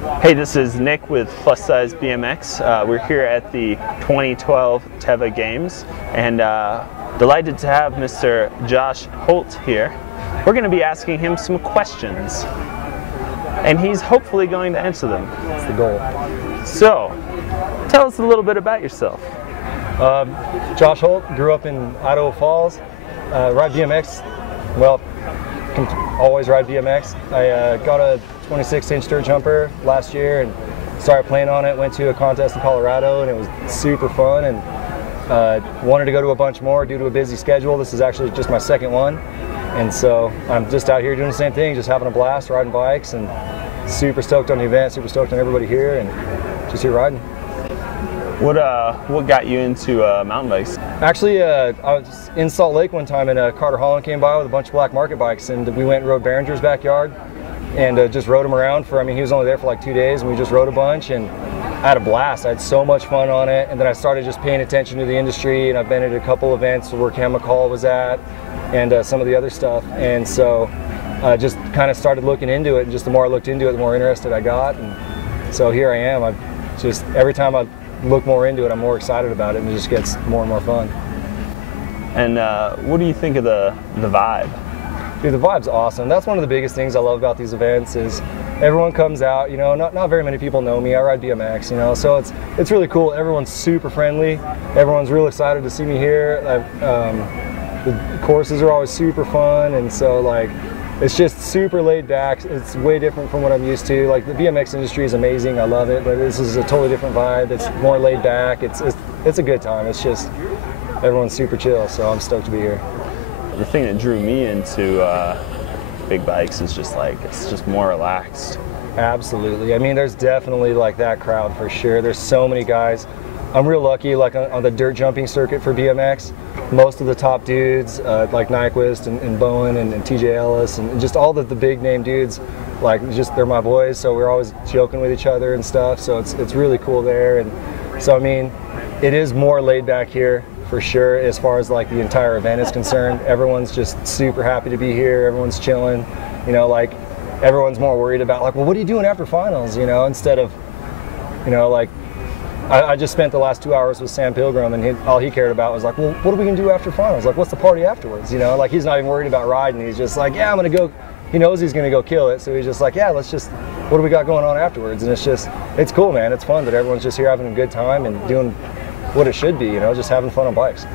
Hey, this is Nick with PlusSizeBMX. We're here at the 2012 Teva Games, and delighted to have Mr. Josh Hult here. We're going to be asking him some questions, and he's hopefully going to answer them. That's the goal. So, tell us a little bit about yourself. Josh Hult, grew up in Idaho Falls, ride BMX, well, can always ride BMX. I got a 26-inch dirt jumper last year and started playing on it, went to a contest in Colorado, and it was super fun, and wanted to go to a bunch more due to a busy schedule. This is actually just my second one, and so I'm just out here doing the same thing, just having a blast, riding bikes, and super stoked on the event, super stoked on everybody here, and just here riding. What got you into mountain bikes? Actually, I was in Salt Lake one time, and Carter Holland came by with a bunch of black market bikes, and we went and rode Behringer's backyard and just rode him around for, I mean, he was only there for like 2 days, and we just rode a bunch, and I had a blast. I had so much fun on it, and then I started just paying attention to the industry, and I've been at a couple events where Cam McCall was at, and some of the other stuff, and so I just kind of started looking into it, and just the more I looked into it, the more interested I got, and so here I am. I just, every time I look more into it, I'm more excited about it, and it just gets more and more fun. And what do you think of the vibe? Dude, the vibe's awesome. That's one of the biggest things I love about these events is everyone comes out, you know, not very many people know me. I ride BMX, you know, so it's really cool. Everyone's super friendly. Everyone's real excited to see me here. The courses are always super fun, and so like it's just super laid back. It's way different from what I'm used to. Like the BMX industry is amazing. I love it, but this is a totally different vibe. It's more laid back. It's a good time. It's just everyone's super chill, so I'm stoked to be here. The thing that drew me into big bikes is just like, it's just more relaxed. Absolutely. I mean, there's definitely like that crowd for sure. There's so many guys. I'm real lucky, like on the dirt jumping circuit for BMX, most of the top dudes, like Nyquist and Bowen and TJ Ellis and just all the big name dudes, like just they're my boys, so we're always joking with each other and stuff, so it's really cool there. And so I mean, it is more laid back here for sure as far as like the entire event is concerned. Everyone's just super happy to be here, everyone's chilling, you know, like everyone's more worried about like, well, what are you doing after finals, you know, instead of, you know, like I just spent the last 2 hours with Sam Pilgrim, and all he cared about was like, well, what are we gonna do after finals? Like, what's the party afterwards? You know, like he's not even worried about riding. He's just like, yeah, I'm gonna go. He knows he's gonna go kill it, so he's just like, yeah, let's just, what do we got going on afterwards? And it's cool, man. It's fun that everyone's just here having a good time and doing what it should be, you know, just having fun on bikes.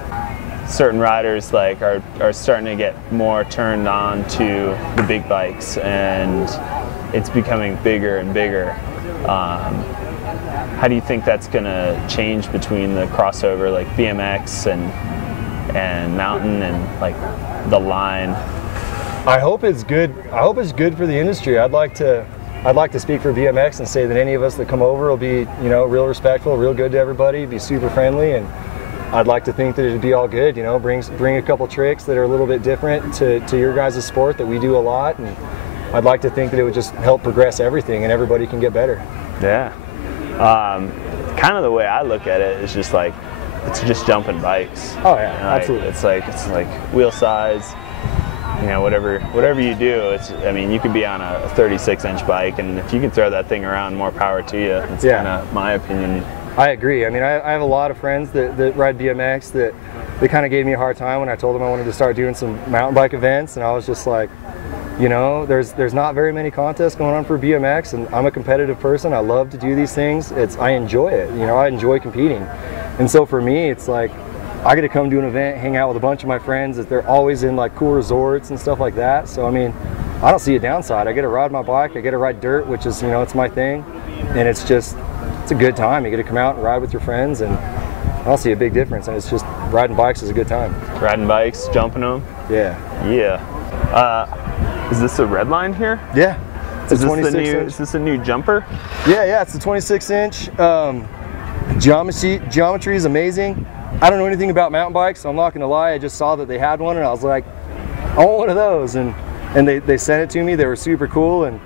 Certain riders like are starting to get more turned on to the big bikes, and it's becoming bigger and bigger. How do you think that's going to change between the crossover, like BMX and mountain, and like the line? I hope it's good. I hope it's good for the industry. I'd like to speak for BMX and say that any of us that come over will be, you know, real respectful, real good to everybody, be super friendly, and I'd like to think that it'd be all good. You know, bring a couple tricks that are a little bit different to your guys' sport that we do a lot, and I'd like to think that it would just help progress everything and everybody can get better. Yeah. Kind of the way I look at it is just like, it's just jumping bikes. Oh yeah, you know, absolutely. It's like wheel size, you know, whatever you do. I mean, you could be on a 36-inch bike, and if you can throw that thing around, more power to you. That's kind of my opinion. I agree. I mean, I have a lot of friends that ride BMX that they kind of gave me a hard time when I told them I wanted to start doing some mountain bike events, and I was just like, you know, there's not very many contests going on for BMX, and I'm a competitive person. I love to do these things. I enjoy it. You know, I enjoy competing. And so for me, it's like, I get to come to an event, hang out with a bunch of my friends that they're always in like cool resorts and stuff like that. So I mean, I don't see a downside. I get to ride my bike, I get to ride dirt, which is, you know, it's my thing. And it's a good time. You get to come out and ride with your friends, and I don't see a big difference. And it's just, riding bikes is a good time. Riding bikes, jumping them? Yeah. Yeah. Is this a Redline here? Yeah. Is this a new jumper? Yeah, it's a 26-inch. Geometry is amazing. I don't know anything about mountain bikes, so I'm not gonna lie. I just saw that they had one, and I was like, I want one of those. And they sent it to me. They were super cool, and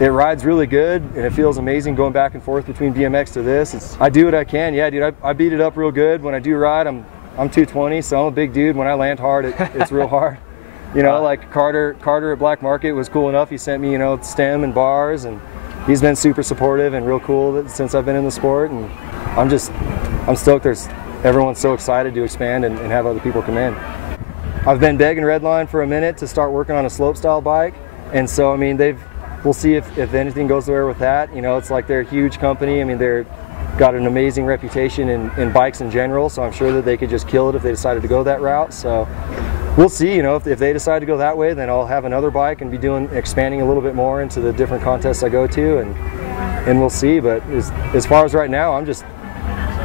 it rides really good, and it feels amazing going back and forth between BMX to this. I do what I can. Yeah, dude, I beat it up real good. When I do ride, I'm 220, so I'm a big dude. When I land hard, it's real hard. You know, like Carter at Black Market was cool enough. He sent me, you know, stem and bars, and he's been super supportive and real cool since I've been in the sport, and I'm stoked. Everyone's so excited to expand and have other people come in. I've been begging Redline for a minute to start working on a slope style bike, and so I mean we'll see if anything goes there with that. You know, it's like they're a huge company. I mean, they're got an amazing reputation in bikes in general, so I'm sure that they could just kill it if they decided to go that route. So we'll see. You know, if they decide to go that way, then I'll have another bike and be expanding a little bit more into the different contests I go to, and we'll see. But as far as right now, I'm just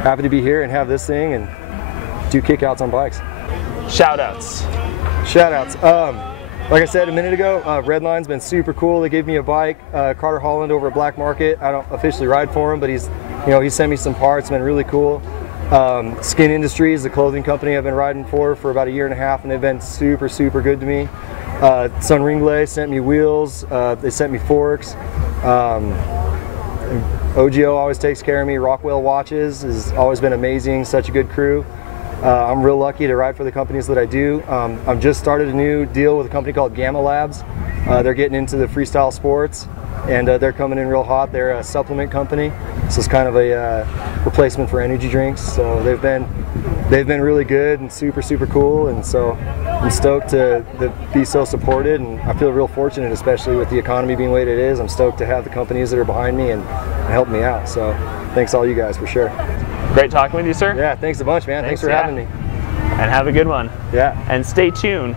happy to be here and have this thing and do kickouts on bikes. Shout outs. Like I said a minute ago, Redline's been super cool. They gave me a bike, Carter Holland over at Black Market. I don't officially ride for him, but he sent me some parts. Been really cool. Skin Industries, the clothing company I've been riding for about a year and a half, and they've been super good to me. Sun Ringley sent me wheels. They sent me forks. OGO always takes care of me. Rockwell Watches has always been amazing. Such a good crew. I'm real lucky to ride for the companies that I do. I've just started a new deal with a company called Gamma Labs. They're getting into the freestyle sports, and they're coming in real hot. They're a supplement company, so it's kind of a replacement for energy drinks. So they've been really good and super cool, and so I'm stoked to be so supported, and I feel real fortunate, especially with the economy being the way it is. I'm stoked to have the companies that are behind me and help me out. So thanks all you guys for sure. Great talking with you, sir. Yeah, thanks a bunch, man. Thanks for having me. And have a good one. Yeah. And stay tuned